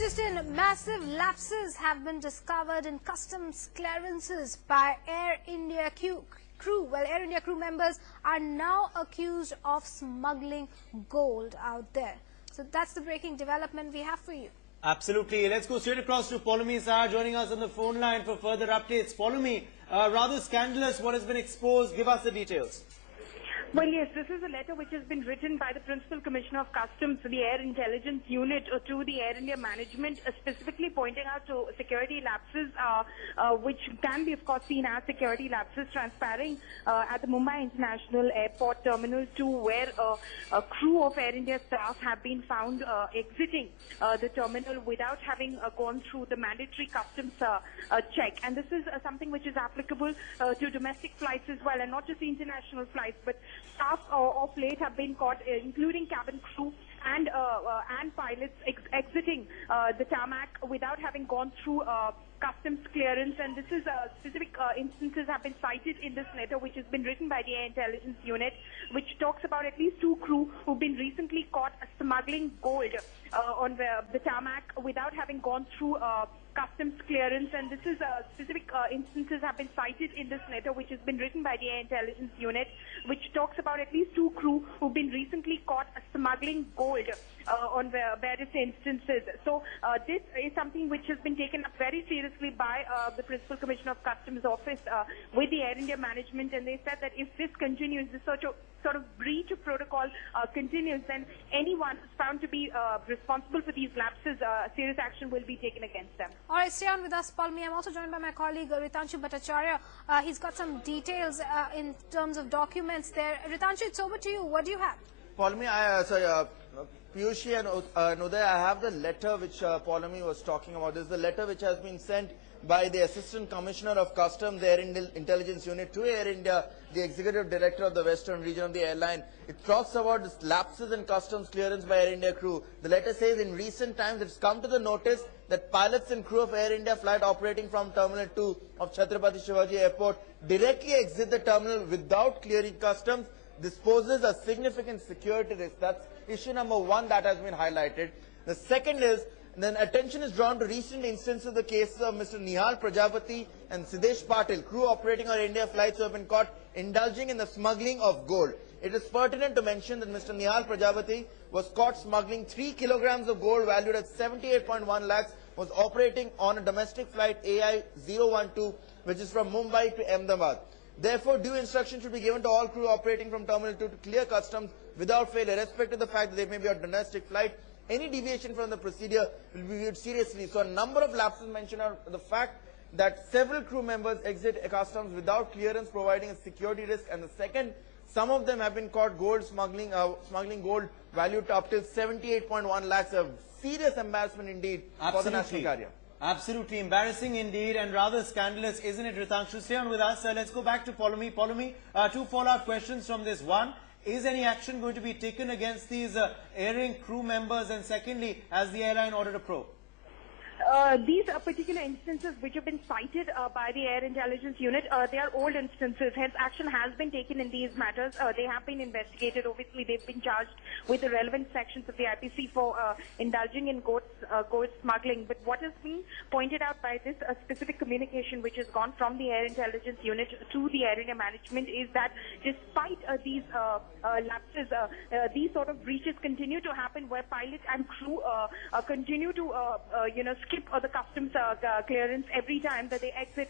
just in, massive lapses have been discovered in customs clearances by Air India crew. Well, Air India crew members are now accused of smuggling gold out there. So that's the breaking development we have for you. Absolutely. Let's go straight across to Paulomi Sahar joining us on the phone line for further updates. Paulomi, rather scandalous what has been exposed. Give us the details. Well, yes, this is a letter which has been written by the Principal Commissioner of Customs, the Air Intelligence Unit, to the Air India management, specifically pointing out to security lapses, which can be, of course, seen as security lapses transpiring at the Mumbai International Airport Terminal 2, where a crew of Air India staff have been found exiting the terminal without having gone through the mandatory customs check. And this is something which is applicable to domestic flights as well, and not just international flights, but staff of late have been caught, including cabin crew and pilots, exiting the tarmac without having gone through customs clearance. And this is specific instances have been cited in this letter, which has been written by the Air Intelligence Unit, which talks about at least 2 crew who've been recently caught smuggling gold on the tarmac without having gone through customs clearance. And this is specific instances have been cited in this letter, which has been written by the Air Intelligence Unit, which talks about at least 2 crew who've been recently caught smuggling gold on various instances. So this is something which has been taken up very seriously by the Principal Commissioner of Customs Office with the Air India management, and they said that if this continues, this sort of breach of protocol continues, then anyone who's found to be responsible for these lapses, serious action will be taken against them. All right, stay on with us, Paulomi. I'm also joined by my colleague Ritanshu Bhattacharya. He's got some details in terms of documents there. Ritanshu, it's over to you. What do you have? Paulomi, Piyushi and Uday, I have the letter which Paulomi was talking about. This is the letter which has been sent by the Assistant Commissioner of Customs, the Air Intelligence Unit, to Air India, the Executive Director of the Western region of the airline. It talks about this lapses in customs clearance by Air India crew. The letter says, in recent times, it's come to the notice that pilots and crew of Air India flight operating from Terminal 2 of Chhatrapati Shivaji Airport directly exit the terminal without clearing customs. This poses a significant security risk. That's issue number 1 that has been highlighted. The second is, then attention is drawn to recent instances of the cases of Mr. Nihal Prajapati and Siddesh Patil, crew operating on India flights who have been caught indulging in the smuggling of gold. It is pertinent to mention that Mr. Nihal Prajapati was caught smuggling 3 kilograms of gold valued at 78.1 lakhs, was operating on a domestic flight AI 012, which is from Mumbai to Ahmedabad. Therefore, due instruction should be given to all crew operating from Terminal 2 to clear customs without fail, irrespective of the fact that they may be on a domestic flight. Any deviation from the procedure will be viewed seriously. So a number of lapses mentioned are the fact that several crew members exit customs without clearance, providing a security risk. And the second, some of them have been caught smuggling gold valued to up till 78.1 lakhs, a serious embarrassment indeed for the national carrier. Absolutely embarrassing indeed, and rather scandalous, isn't it, Ritanshu? Stay on with us. Let's go back to Paulomi. Paulomi, 2 follow-up questions from this. 1, is any action going to be taken against these airing crew members? And secondly, has the airline ordered a probe? These particular instances which have been cited by the Air Intelligence Unit, they are old instances. Hence, action has been taken in these matters. They have been investigated. Obviously, they've been charged with the relevant sections of the IPC for indulging in gold smuggling. But what has been pointed out by this specific communication which has gone from the Air Intelligence Unit to the Air India management is that despite these lapses, these sort of breaches continue to happen where pilots and crew continue to, skip the customs clearance every time that they exit,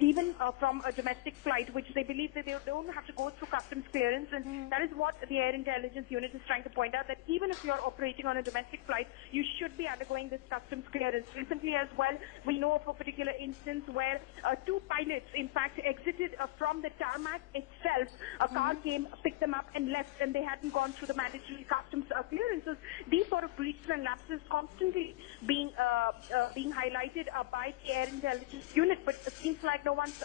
even from a domestic flight, which they believe that they don't have to go through customs clearance. And that is what the Air Intelligence Unit is trying to point out, that even if you're operating on a domestic flight, you should be undergoing this customs clearance. Recently as well, we know of a particular instance where 2 pilots, in fact, exited from the tarmac itself. A car came, picked them up and left, and they hadn't gone through the mandatory customs clearances. These sort of breaches and lapses constantly being highlighted by the Air Intelligence Unit, but it seems like no one's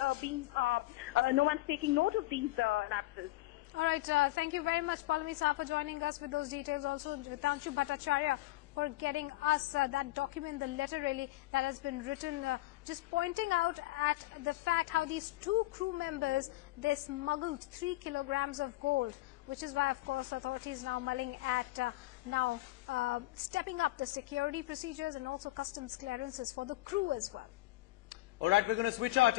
taking note of these lapses. All right, thank you very much, Paulomi Sahar, for joining us with those details. Also, Ritanshu Bhattacharya for getting us that document, the letter really that has been written, just pointing out at the fact how these 2 crew members, they smuggled 3 kilograms of gold. which is why, of course, authorities now mulling at stepping up the security procedures and also customs clearances for the crew as well. All right, we're going to switch our